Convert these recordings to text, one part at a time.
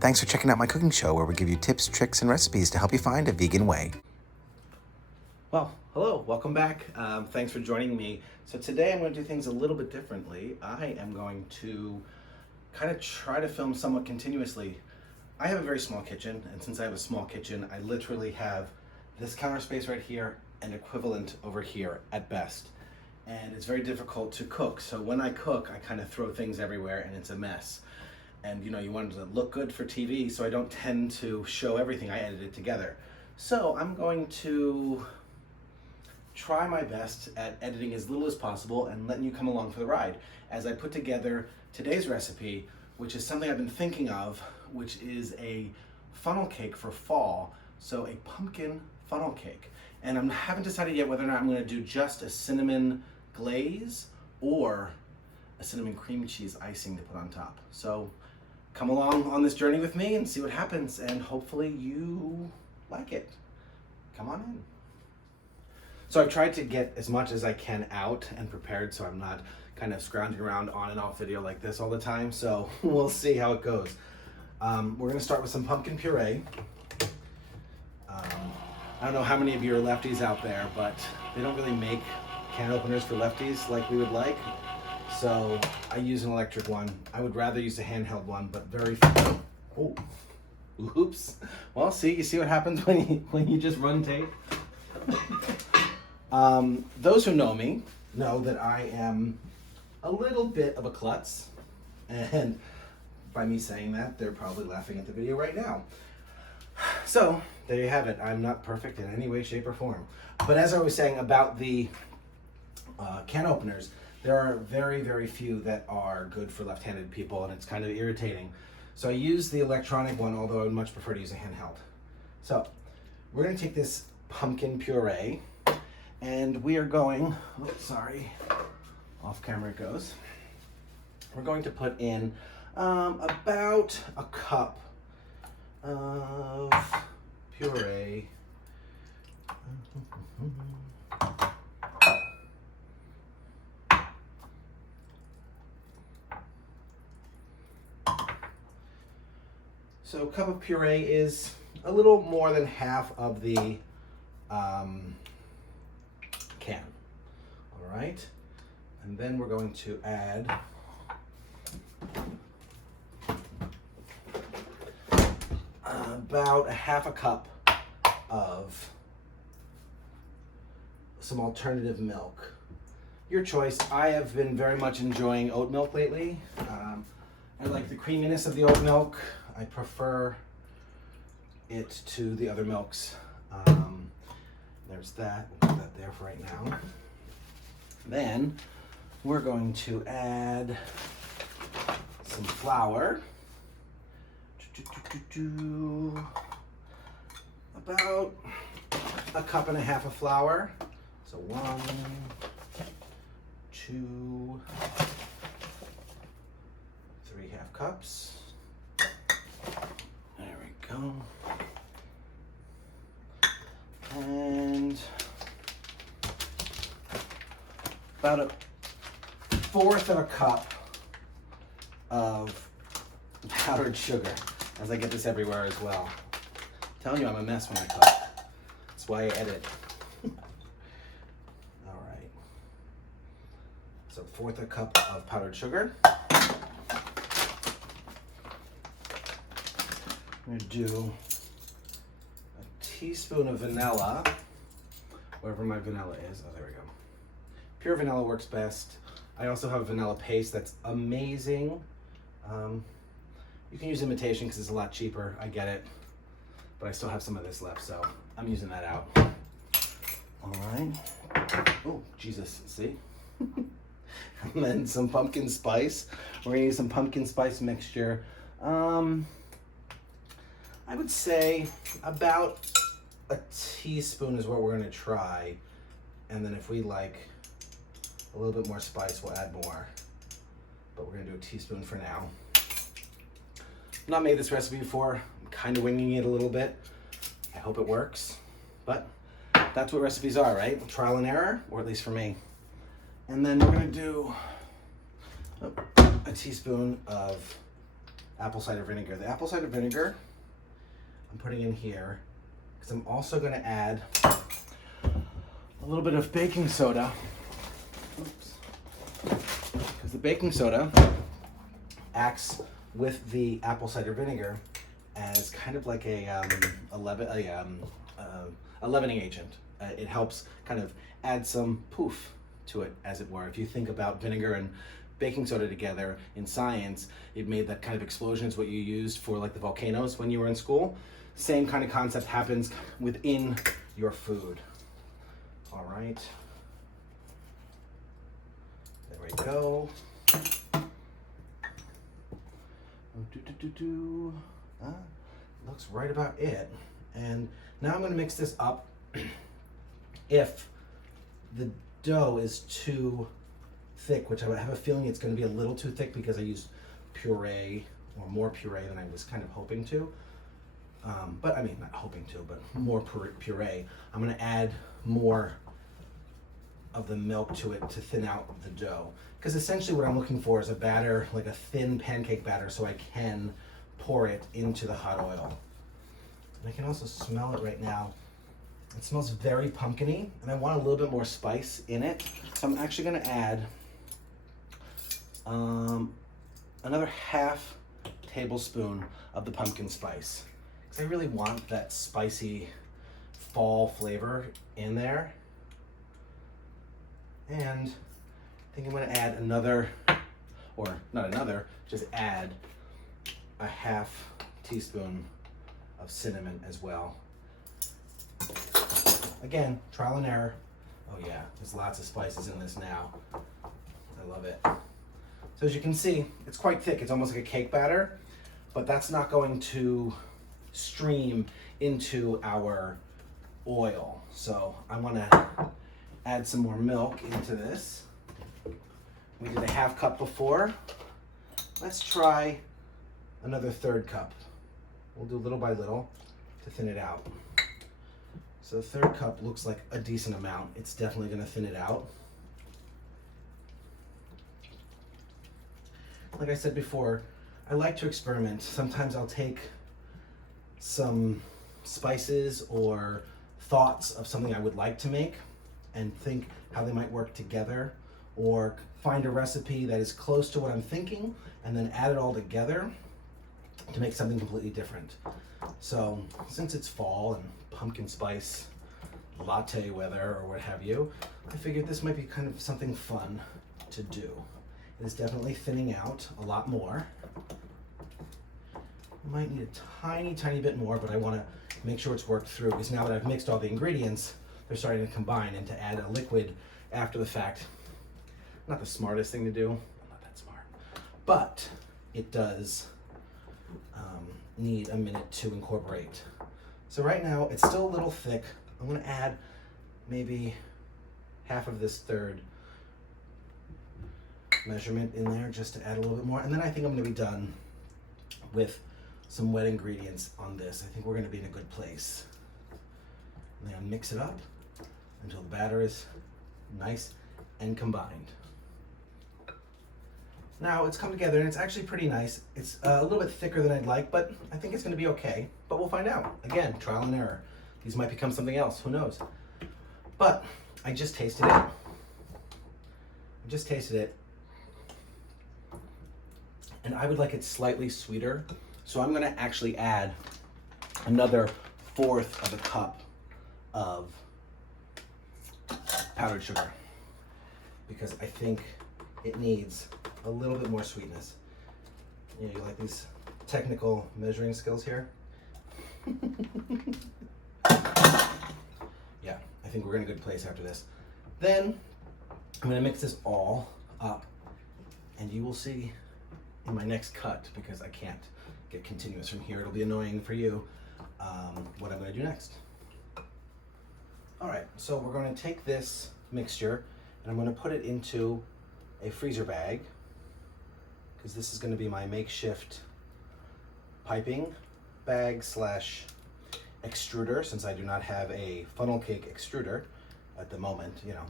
Thanks for checking out my cooking show where we give you tips, tricks, and recipes to help you find a vegan way. Well, hello, welcome back. Thanks for joining me. So today I'm going to do things a little bit differently. I am going to kind of try to film somewhat continuously. I have a very small kitchen, and since I have a small kitchen, I literally have this counter space right here and equivalent over here at best. And it's very difficult to cook. So when I cook, I kind of throw things everywhere and it's a mess. And you know, you want it to look good for TV, so I don't tend to show everything. I edit it together. So I'm going to try my best at editing as little as possible and letting you come along for the ride as I put together today's recipe, which is something I've been thinking of, which is a funnel cake for fall. So a pumpkin funnel cake. And I haven't decided yet whether or not I'm going to do just a cinnamon glaze or a cinnamon cream cheese icing to put on top. So come along on this journey with me and see what happens, and hopefully you like it. Come on in. So I've tried to get as much as I can out and prepared so I'm not kind of scrounging around on and off video like this all the time. So we'll see how it goes. We're gonna start with some pumpkin puree. I don't know how many of you are lefties out there, but they don't really make can openers for lefties like we would like. So I use an electric one. I would rather use a handheld one, but very few. Oh, oops. Well, you see what happens when you just run tape? Those who know me know that I am a little bit of a klutz. And by me saying that, they're probably laughing at the video right now. So there you have it. I'm not perfect in any way, shape, or form. But as I was saying about the can openers, there are very, very few that are good for left-handed people, and it's kind of irritating. So I use the electronic one, although I would much prefer to use a handheld. So we're going to take this pumpkin puree, and we are going, off camera it goes. We're going to put in about a cup of puree. So a cup of puree is a little more than half of the can. All right, and then we're going to add about a half a cup of some alternative milk. Your choice. I have been very much enjoying oat milk lately. I like the creaminess of the oat milk. I prefer it to the other milks. There's that. We'll put that there for right now. Then we're going to add some flour. About a cup and a half of flour. So 1, 2, 3 half cups. There we go. And about a fourth of a cup of powdered sugar, as I get this everywhere as well. I'm telling you, I'm a mess when I cook. That's why I edit. All right. So fourth a cup of powdered sugar. I'm gonna do a teaspoon of vanilla, wherever my vanilla is. Oh, there we go. Pure vanilla works best. I also have vanilla paste that's amazing. You can use imitation because it's a lot cheaper. I get it. But I still have some of this left, so I'm using that out. All right. Oh, Jesus, see? And then some pumpkin spice. We're gonna use some pumpkin spice mixture. I would say about a teaspoon is what we're gonna try. And then if we like a little bit more spice, we'll add more. But we're gonna do a teaspoon for now. I've not made this recipe before. I'm kind of winging it a little bit. I hope it works, but that's what recipes are, right? Trial and error, or at least for me. And then we're gonna do a teaspoon of apple cider vinegar. The apple cider vinegar I'm putting in here because I'm also going to add a little bit of baking soda. Oops. Because the baking soda acts with the apple cider vinegar as kind of like a leavening agent. It helps kind of add some poof to it, as it were. If you think about vinegar and baking soda together in science, it made that kind of explosion. It's what you used for like the volcanoes when you were in school. Same kind of concept happens within your food. All right. There we go. Looks right about it. And now I'm going to mix this up. If the dough is too thick, which I have a feeling it's going to be a little too thick because I used puree or more puree than I was kind of hoping to. But I mean, not hoping to, but more puree. I'm going to add more of the milk to it to thin out the dough. Because essentially what I'm looking for is a batter, like a thin pancake batter, so I can pour it into the hot oil. And I can also smell it right now. It smells very pumpkin-y, and I want a little bit more spice in it. So I'm actually gonna add another half tablespoon of the pumpkin spice. Because I really want that spicy fall flavor in there. And I think I'm gonna add another, or not another, just add a half teaspoon of cinnamon as well. Again, trial and error. Oh yeah, there's lots of spices in this now. I love it. So as you can see, it's quite thick. It's almost like a cake batter, but that's not going to stream into our oil. So I wanna add some more milk into this. We did a half cup before. Let's try another third cup. We'll do little by little to thin it out. So the third cup looks like a decent amount. It's definitely gonna thin it out. Like I said before, I like to experiment. Sometimes I'll take some spices or thoughts of something I would like to make and think how they might work together, or find a recipe that is close to what I'm thinking and then add it all together to make something completely different. So since it's fall and pumpkin spice latte weather or what have you, I figured this might be kind of something fun to do. It is definitely thinning out a lot more. Might need a tiny bit more, but I want to make sure it's worked through, because now that I've mixed all the ingredients, they're starting to combine, and to add a liquid after the fact, not the smartest thing to do. I'm not that smart, but it does need a minute to incorporate. So right now it's still a little thick. I'm going to add maybe half of this third measurement in there just to add a little bit more, and then I think I'm going to be done with some wet ingredients on this. I think we're going to be in a good place. I'm going to mix it up until the batter is nice and combined. Now it's come together and it's actually pretty nice. It's a little bit thicker than I'd like, but I think it's going to be okay. But we'll find out. Again, trial and error. These might become something else. Who knows? But I just tasted it. And I would like it slightly sweeter. So I'm going to actually add another 1/4 of a cup of powdered sugar, because I think it needs a little bit more sweetness. You know, you like these technical measuring skills here? Yeah, I think we're in a good place after this. Then I'm going to mix this all up, and you will see in my next cut, because I can't get continuous from here. It'll be annoying for you, what I'm going to do next. All right, so we're going to take this mixture and I'm going to put it into a freezer bag, because this is going to be my makeshift piping bag slash extruder, since I do not have a funnel cake extruder at the moment. You know,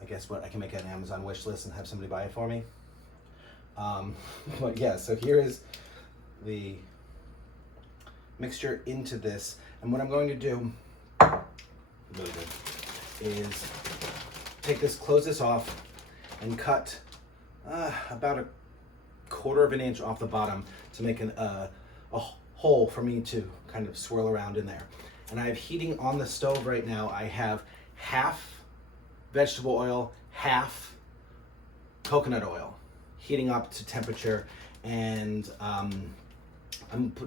I guess what I can make an Amazon wish list and have somebody buy it for me. But yeah, so here is the mixture into this. And what I'm going to do, really good, is take this, close this off, and cut about 1/4 of an inch off the bottom to make a hole for me to kind of swirl around in there. And I have heating on the stove right now. I have half vegetable oil, half coconut oil, heating up to temperature, and I'm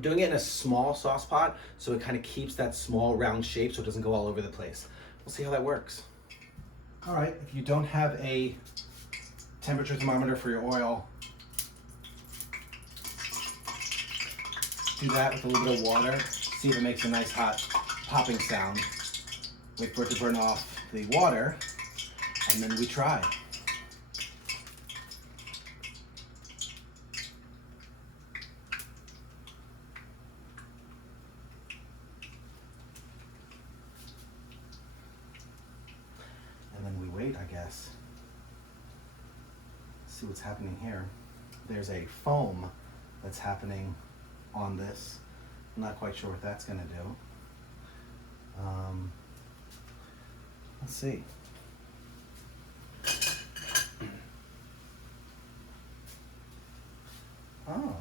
doing it in a small sauce pot so it kind of keeps that small round shape so it doesn't go all over the place. We'll see how that works. All right, if you don't have a temperature thermometer for your oil, do that with a little bit of water. See if it makes a nice hot popping sound. Wait for it to burn off the water, and then we try. And then we wait, I guess. See what's happening here. There's a foam that's happening on this. I'm not quite sure what that's going to do. Let's see. Oh.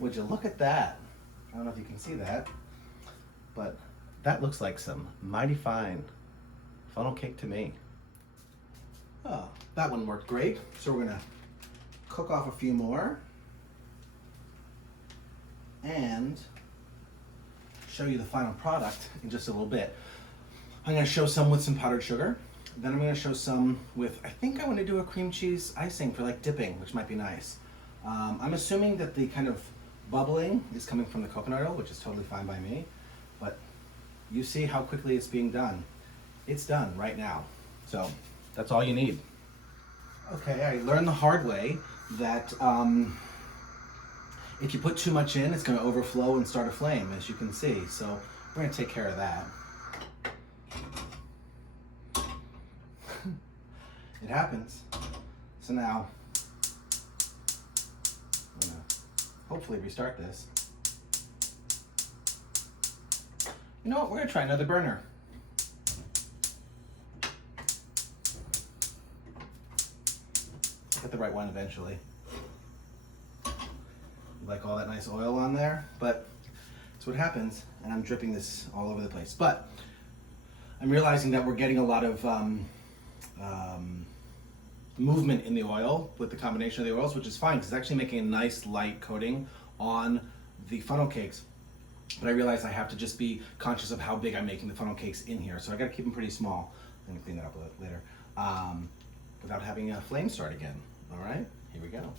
Would you look at that? I don't know if you can see that, but that looks like some mighty fine funnel cake to me. Oh, that one worked great. So we're gonna cook off a few more and show you the final product in just a little bit. I'm gonna show some with some powdered sugar. Then I'm gonna show some with, I think I wanna do a cream cheese icing for like dipping, which might be nice. I'm assuming that the kind of bubbling is coming from the coconut oil, which is totally fine by me, but you see how quickly it's being done. It's done right now. So that's all you need. Okay, I learned the hard way that if you put too much in, it's gonna overflow and start a flame, as you can see. So we're gonna take care of that. It happens. So now, I'm gonna hopefully restart this. You know what, we're gonna try another burner. Get the right one eventually. Like all that nice oil on there, but that's what happens, and I'm dripping this all over the place. But I'm realizing that we're getting a lot of movement in the oil with the combination of the oils, which is fine because it's actually making a nice light coating on the funnel cakes. But I realize I have to just be conscious of how big I'm making the funnel cakes in here, so I got to keep them pretty small. I'm gonna clean that up a little later, without having a flame start again. All right, here we go.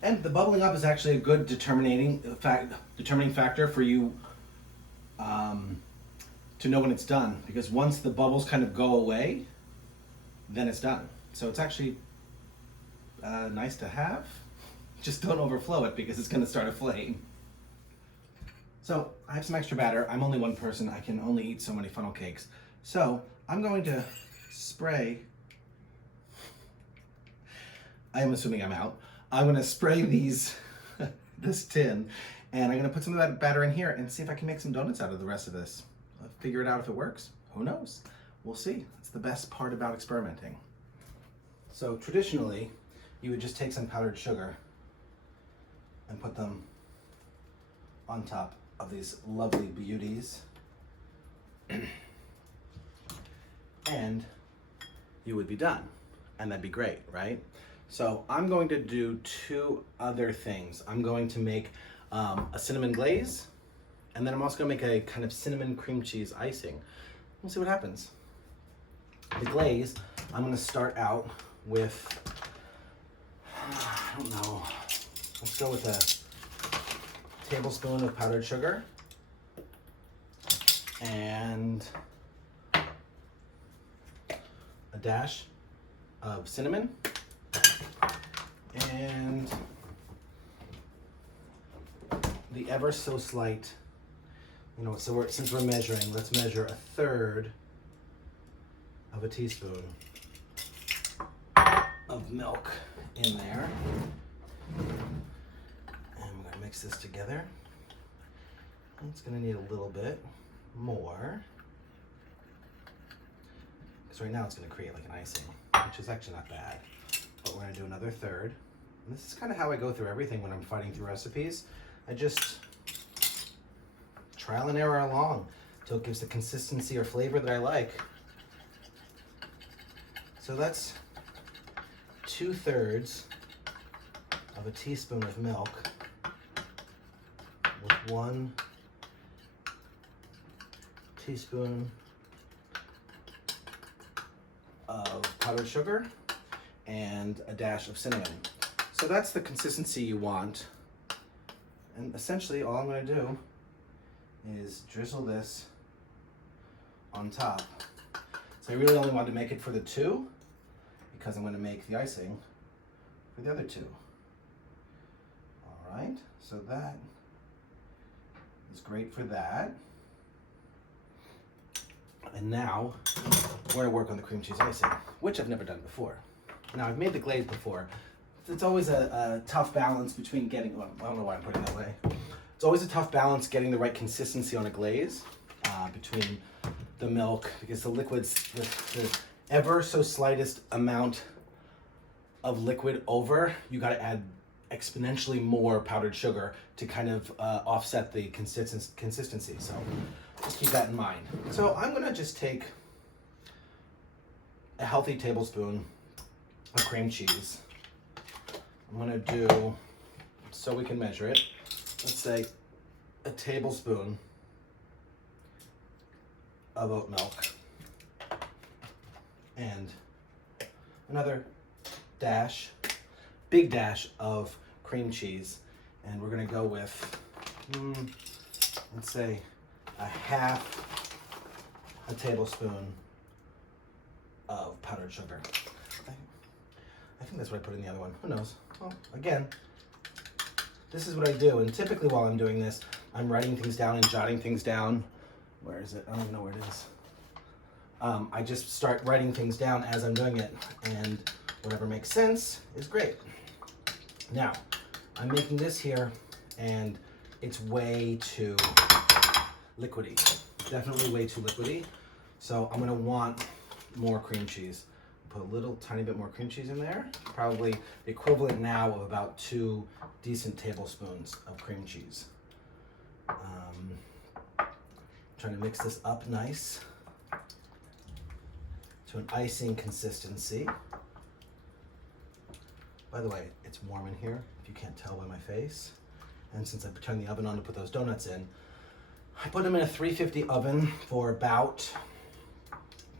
And the bubbling up is actually a good determining factor for you to know when it's done, because once the bubbles kind of go away, then it's done. So it's actually nice to have. Just don't overflow it because it's going to start a flame. So I have some extra batter. I'm only one person. I can only eat so many funnel cakes. So I'm going to spray. I am assuming I'm out. I'm going to spray these, this tin, and I'm going to put some of that batter in here and see if I can make some donuts out of the rest of this. I'll figure it out if it works. Who knows? We'll see. That's the best part about experimenting. So traditionally, you would just take some powdered sugar and put them on top of these lovely beauties. And you would be done. And that'd be great, right? So I'm going to do two other things. I'm going to make a cinnamon glaze, and then I'm also gonna make a kind of cinnamon cream cheese icing. We'll see what happens. The glaze, I'm gonna start out with, I don't know, let's go with a tablespoon of powdered sugar and a dash of cinnamon and the ever so slight, you know, so since we're measuring, let's measure 1/3 of a teaspoon of milk in there. And we're gonna mix this together. It's gonna need a little bit more, because right now it's gonna create like an icing, which is actually not bad. But we're gonna do another 1/3. And this is kind of how I go through everything when I'm fighting through recipes. I just trial and error along until it gives the consistency or flavor that I like. So that's 2/3 of a teaspoon of milk with 1 teaspoon of powdered sugar and a dash of cinnamon. So that's the consistency you want. And essentially all I'm going to do is drizzle this on top. So I really only want to make it for the 2 because I'm going to make the icing for the other 2. All right, so that is great for that. And now we're going to work on the cream cheese icing, which I've never done before. Now, I've made the glaze before. It's always a tough balance between getting, well, I don't know why I'm putting it that way. It's always a tough balance getting the right consistency on a glaze between the milk, because the liquids, the ever so slightest amount of liquid over, you got to add exponentially more powdered sugar to kind of offset the consistency. So just keep that in mind. So I'm going to just take a healthy tablespoon of cream cheese. I'm going to do, so we can measure it, let's say a tablespoon of oat milk and another dash, big dash of cream cheese. And we're going to go with, let's say, a half a tablespoon of powdered sugar. I think that's what I put in the other one. Who knows? Well, again, this is what I do. And typically while I'm doing this, I'm writing things down and jotting things down. Where is it? I don't even know where it is. I just start writing things down as I'm doing it, and whatever makes sense is great. Now, I'm making this here, and it's way too liquidy. Definitely way too liquidy. So I'm gonna want more cream cheese. Put a little tiny bit more cream cheese in there. Probably the equivalent now of about 2 decent tablespoons of cream cheese. Trying to mix this up nice to an icing consistency. By the way, it's warm in here, if you can't tell by my face. And since I turned the oven on to put those donuts in, I put them in a 350 oven for about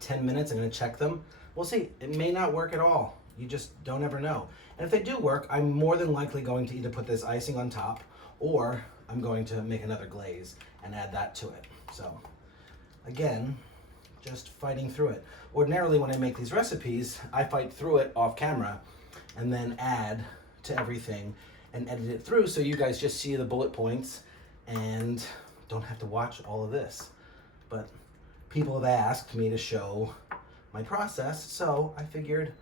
10 minutes. I'm gonna check them. We'll see, it may not work at all. You just don't ever know. And if they do work, I'm more than likely going to either put this icing on top, or I'm going to make another glaze and add that to it. So again, just fighting through it. Ordinarily when I make these recipes, I fight through it off camera and then add to everything and edit it through so you guys just see the bullet points and don't have to watch all of this. But people have asked me to show my process, so I figured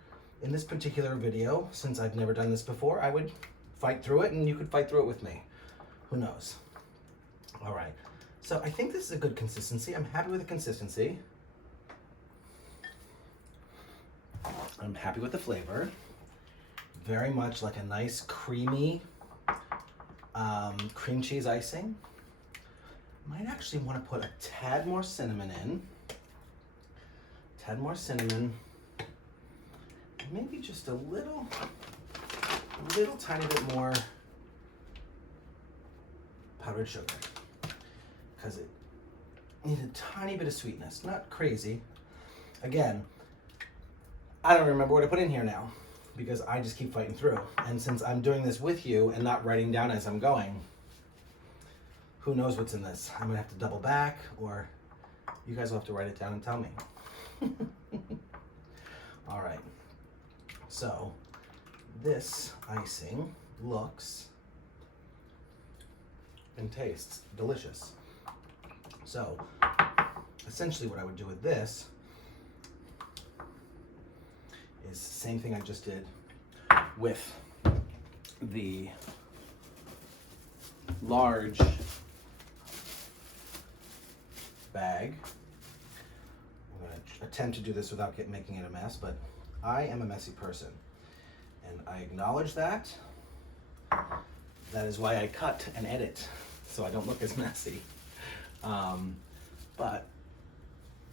in this particular video, since I've never done this before, I would fight through it and you could fight through it with me. Who knows? All right, so I think this is a good consistency. I'm happy with the consistency. I'm happy with the flavor. Very much like a nice creamy cream cheese icing. Might actually want to put a tad more cinnamon in. Tad more cinnamon. And maybe just a little tiny bit more powdered sugar. Because it needs a tiny bit of sweetness. Not crazy. Again, I don't remember what I put in here now, because I just keep fighting through. And since I'm doing this with you and not writing down as I'm going, who knows what's in this? I'm gonna have to double back, or you guys will have to write it down and tell me. All right, so this icing looks and tastes delicious. So essentially what I would do with this is the same thing I just did with the large bag. I'm going to attempt to do this without making it a mess, but I am a messy person, and I acknowledge that. That is why I cut and edit, so I don't look as messy. But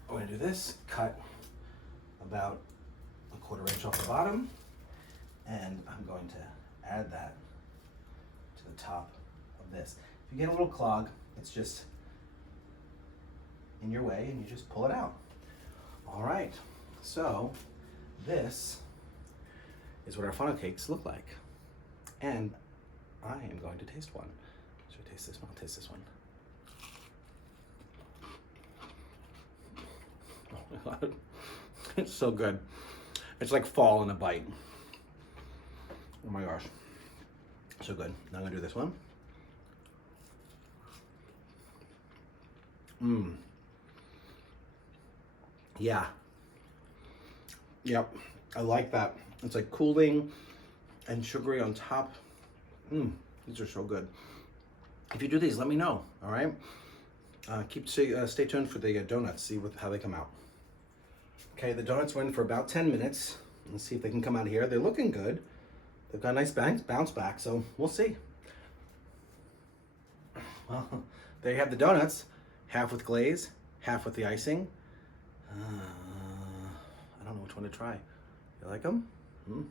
I'm going to do this, cut about a 1/4 inch off the bottom, and I'm going to add that to the top of this. If you get a little clog, it's just in your way and you just pull it out. All right, so this is what our funnel cakes look like. And I am going to taste one. Should I taste this one? I'll taste this one. Oh my God, it's so good. It's like fall in a bite. Oh my gosh, so good. Now I'm gonna do this one. Yeah. Yep, I like that. It's like cooling and sugary on top. These are so good. If you do these, let me know, all right? Stay tuned for the donuts, see how they come out. Okay, the donuts went for about 10 minutes. Let's see if they can come out here. They're looking good. They've got a nice bounce back, so we'll see. Well, there you have the donuts. Half with glaze, half with the icing. I don't know which one to try. You like them? I'm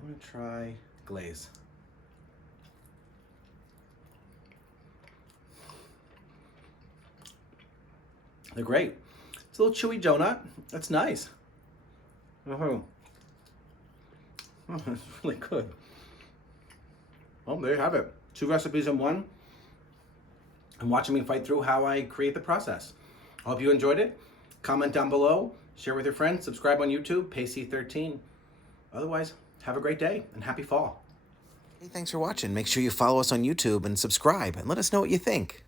gonna try glaze. They're great. It's a little chewy donut. That's nice. Oh, that's really good. Well, there you have it. 2 recipes in one. And watching me fight through how I create the process. I hope you enjoyed it. Comment down below, share with your friends, subscribe on YouTube, Pacey13. Otherwise, have a great day and happy fall. Hey, thanks for watching. Make sure you follow us on YouTube and subscribe and let us know what you think.